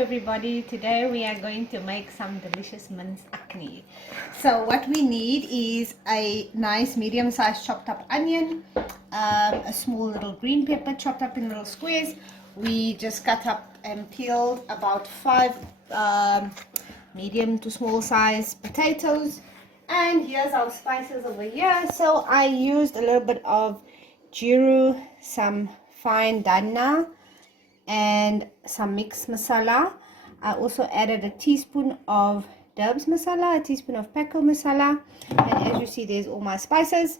Everybody, today we are going to make some delicious mince acne. So what we need is a nice medium-sized chopped up onion, a small little green pepper chopped up in little squares. We just cut up and peeled about 5 medium to small size potatoes, and here's our spices over here. So I used a little bit of jiru, some fine dhania, and some mixed masala. I also added a teaspoon of Dubs masala, a teaspoon of Paco masala, and as you see, there's all my spices.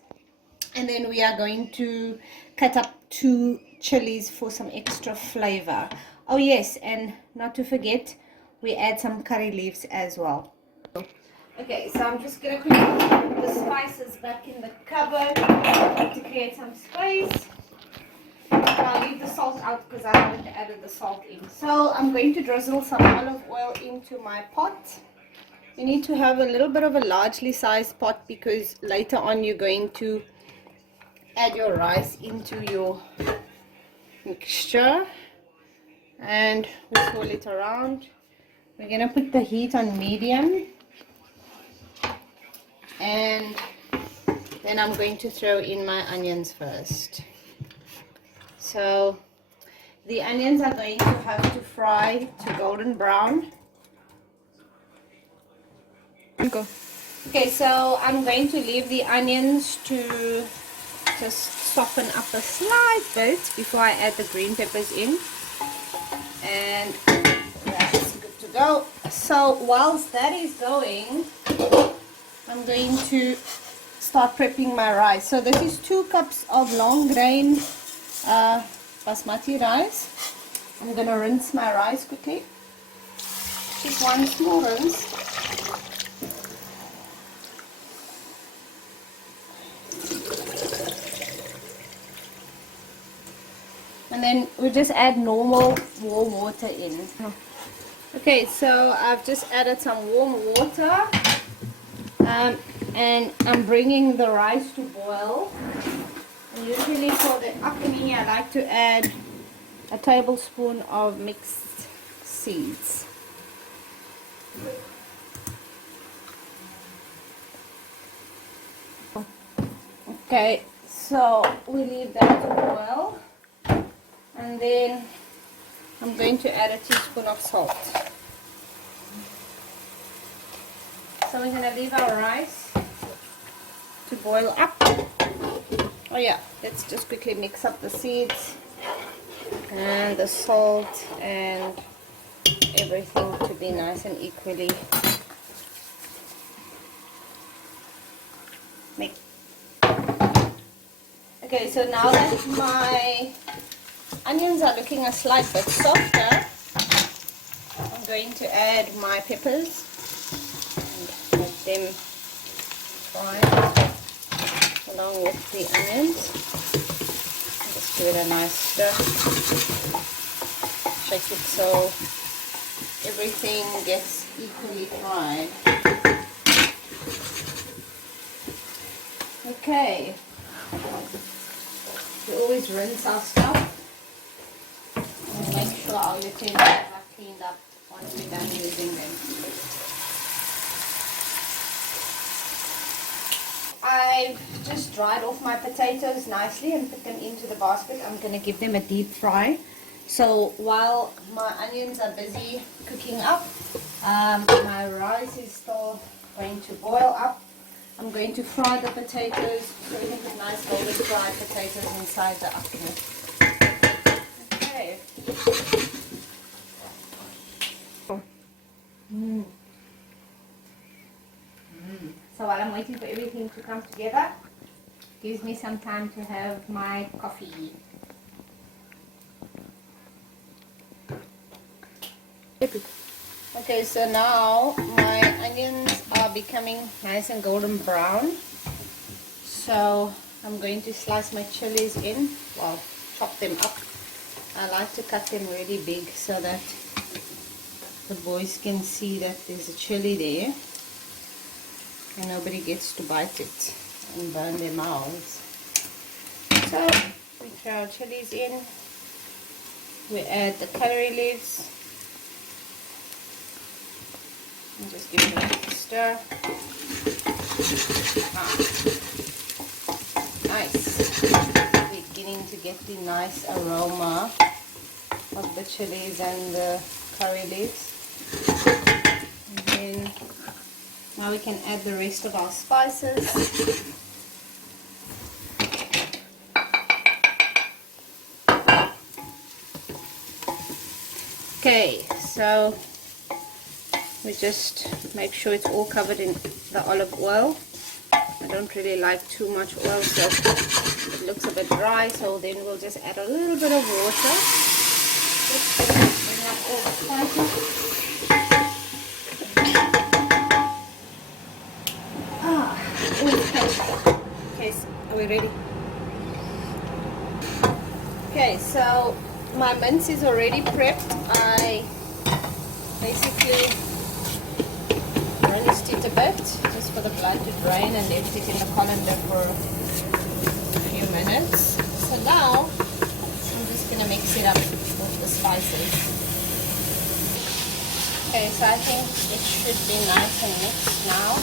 And then we are going to cut up 2 chilies for some extra flavor. Oh yes, and not to forget, we add some curry leaves as well. Okay, so I'm just gonna quickly put the spices back in the cupboard to create some space. I'll leave the salt out because I haven't added the salt in. So I'm going to drizzle some olive oil into my pot. You need to have a little bit of a largely sized pot because later on you're going to add your rice into your mixture and we swirl it around. We're going to put the heat on medium, and then I'm going to throw in my onions first. So the onions are going to have to fry to golden brown. Go. Okay, so I'm going to leave the onions to just soften up a slight bit before I add the green peppers in. And that's good to go. So whilst that is going, I'm going to start prepping my rice. So this is 2 cups of long grain basmati rice. I'm going to rinse my rice quickly. Just one small rinse. And then we just add normal warm water in. Okay, so I've just added some warm water, and I'm bringing the rice to boil. And usually for the akni, I like to add a tablespoon of mixed seeds. Okay, so we leave that to boil. And then I'm going to add a teaspoon of salt. So we're going to leave our rice to boil up. Oh yeah, let's just quickly mix up the seeds and the salt and everything to be nice and equally mixed. Okay, so now that my onions are looking a slight bit softer, I'm going to add my peppers and let them fry along with the onions. Just give it a nice stir. Shake it so everything gets equally fried. Okay. We always rinse our stuff. Make sure our utensils are cleaned up once we're done using them. I've just dried off my potatoes nicely and put them into the basket. I'm going to give them a deep fry. So while my onions are busy cooking up, my rice is still going to boil up. I'm going to fry the potatoes so we can put nice golden fried potatoes inside the akni. Okay. So while I'm waiting for everything to come together, gives me some time to have my coffee. Okay, so now my onions are becoming nice and golden brown. So I'm going to slice my chilies in, well, chop them up. I like to cut them really big so that the boys can see that there's a chili there and nobody gets to bite it and burn their mouths. So we throw our chilies in, we add the curry leaves, And just give it a quick stir. Nice. Beginning to get the nice aroma of the chilies and the curry leaves. And then now we can add the rest of our spices. Okay, so we just make sure it's all covered in the olive oil. I don't really like too much oil, so it looks a bit dry, so then we'll just add a little bit of water. Just to bring up all the spices. Okay, so are we ready? Okay, so my mince is already prepped. I basically rinsed it a bit just for the blood to drain and left it in the colander for a few minutes. So now I'm just going to mix it up with the spices. Okay, so I think it should be nice and mixed now.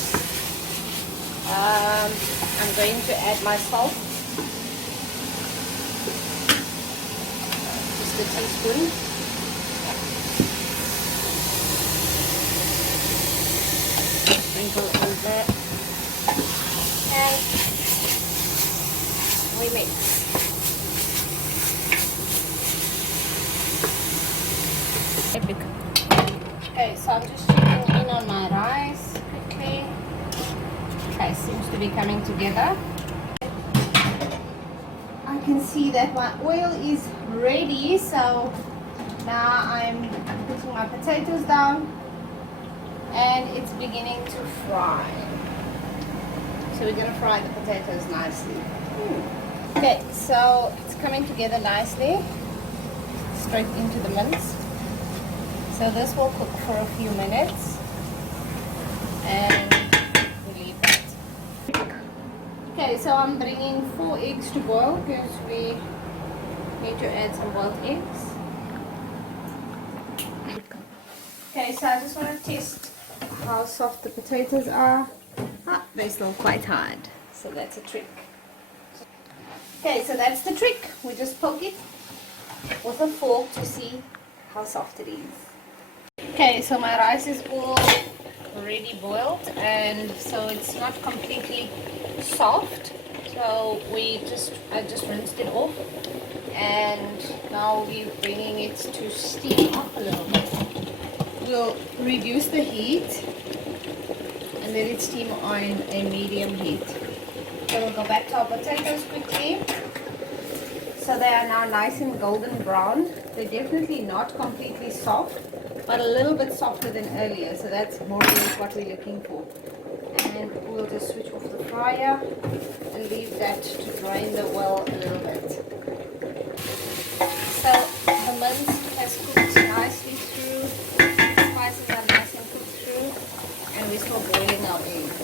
I'm going to add my salt. Just a teaspoon. Sprinkle in there. And we mix. Okay, so I'm just checking in on my rice quickly. Okay, seems to be coming together. I can see that my oil is ready, so now I'm putting my potatoes down and it's beginning to fry. So we're going to fry the potatoes nicely. Okay, so it's coming together nicely, straight into the mince. So this will cook for a few minutes and we leave that. Okay, so I'm bringing 4 eggs to boil because we need to add some boiled eggs. Okay, so I just want to test how soft the potatoes are. They're still quite hard, so that's a trick. Okay, so that's the trick. We just poke it with a fork to see how soft it is. Okay, so my rice is all already boiled, and so it's not completely soft. So I just rinsed it off, and now we're bringing it to steam up a little bit. We'll reduce the heat and let it steam on a medium heat. So we'll go back to our potatoes quickly. So they are now nice and golden brown. They're definitely not completely soft, but a little bit softer than earlier. So that's more or less what we're looking for. And we'll just switch off the fryer and leave that to drain the oil a little bit. So the mince has cooked nicely through. Spices are nice and cooked through, and we're still boiling our eggs.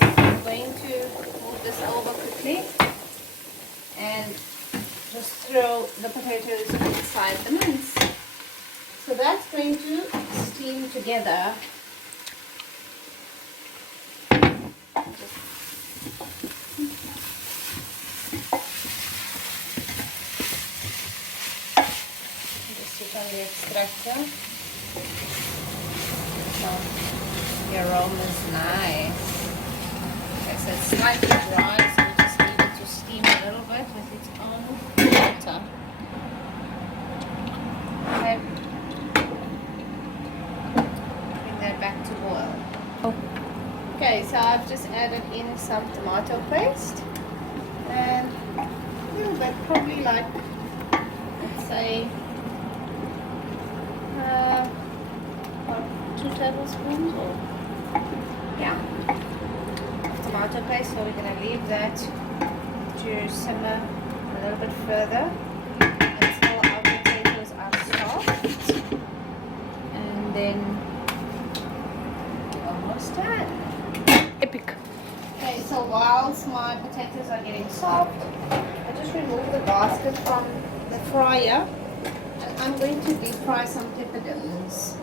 I'm going to move this over quickly and just throw the potatoes inside the mince. So that's going to steam together. Just sit on the extractor. The aroma is nice. Okay, so it's slightly dry, so we just leave it to steam a little bit with its own water. Okay. Bring that back to boil. Okay, so I've just added in some tomato paste and a little bit, probably like, let's say, 2 tablespoons or of tomato paste. So we're going to leave that to simmer a little bit further until our potatoes are soft, and then we're almost done. Epic. Okay, so whilst my potatoes are getting soft, I just remove the basket from the fryer and I'm going to deep fry some peppercorns.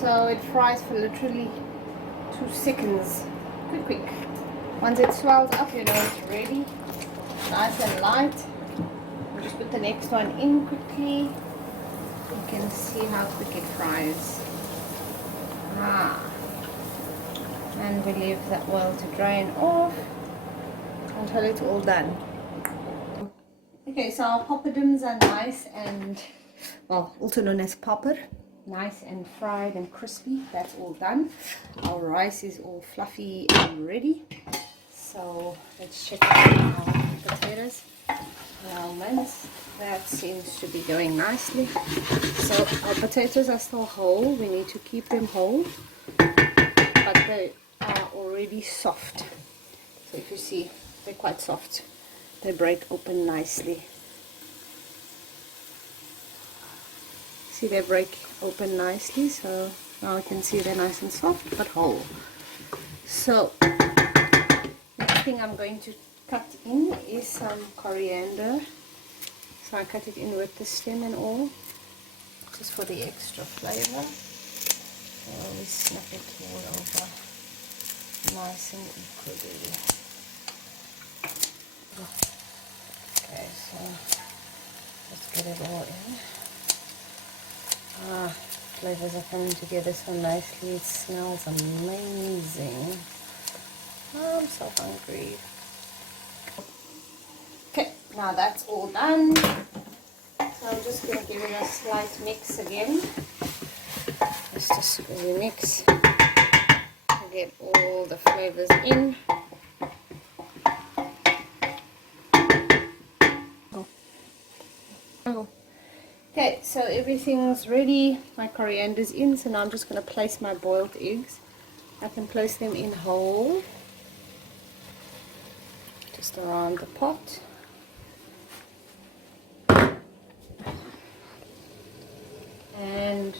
So it fries for literally 2 seconds. Quick. Once it swells up, you know it's ready. Nice and light. I'll just put the next one in quickly. You can see how quick it fries. And we leave the oil to drain off until it's all done. Okay, so our poppadoms are nice and, well, also known as popper. Nice and fried and crispy. That's all done. Our rice is all fluffy and ready. So let's check out our potatoes. Our mince, that seems to be going nicely. So our potatoes are still whole. We need to keep them whole, but they are already soft. So if you see, they're quite soft. They break open nicely. See, they break open nicely, so now you can see they're nice and soft but whole. So next thing I'm going to cut in is some coriander. So I cut it in with the stem and all, just for the extra flavor. So we snap it all over nice and equally. Okay, so let's get it all in. Flavors are coming together so nicely. It smells amazing. I'm so hungry. Okay, now that's all done. So I'm just going to give it a slight mix again. Just a squeeze mix to get all the flavors in. Okay, so everything's ready. My coriander's in, so now I'm just going to place my boiled eggs. I can place them in whole, just around the pot. And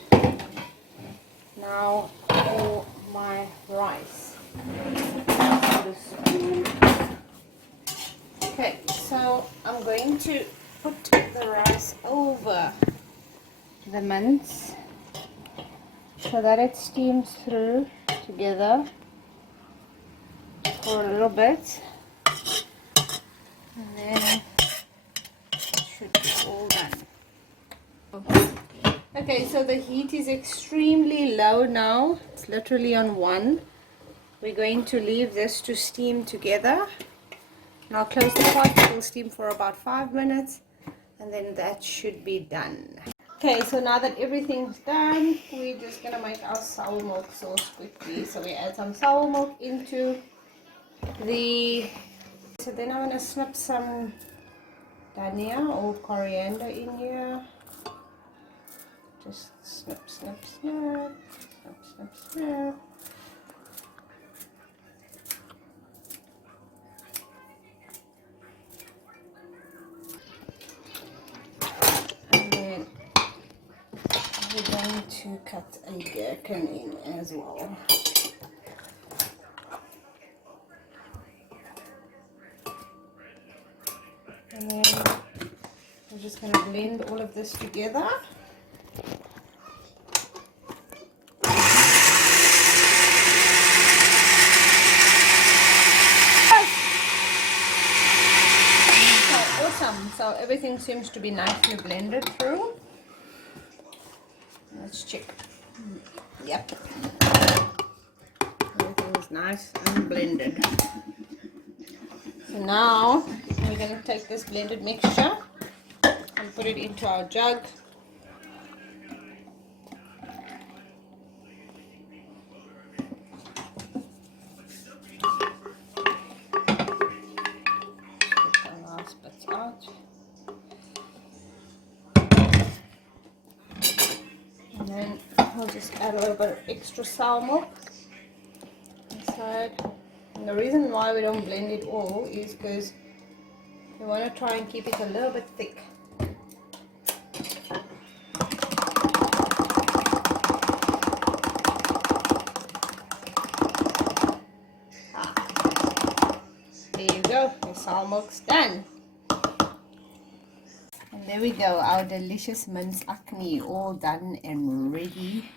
now for my rice. Okay, so I'm going to put the rice over the mince so that it steams through together for a little bit, and then it should be all done. Okay, so the heat is extremely low now. It's literally on 1. We're going to leave this to steam together. Now close the pot. It will steam for about 5 minutes, and then that should be done. Okay, so now that everything's done, we're just gonna make our sour milk sauce quickly. So we add some sour milk into the... So then I'm gonna snip some dhania or coriander in here. Just snip, snip, snip, snip, snip, snip. We're going to cut a gherkin in as well. And then we're just going to blend all of this together. So awesome. So everything seems to be nicely blended through. Let's check. Yep. Everything is nice and blended. So now we're going to take this blended mixture and put it into our jug. Get the last bits out. And then I'll just add a little bit of extra sour milk inside. And the reason why we don't blend it all is because we want to try and keep it a little bit thick. There you go, the sour milk's done. And there we go, our delicious mince acne all done and ready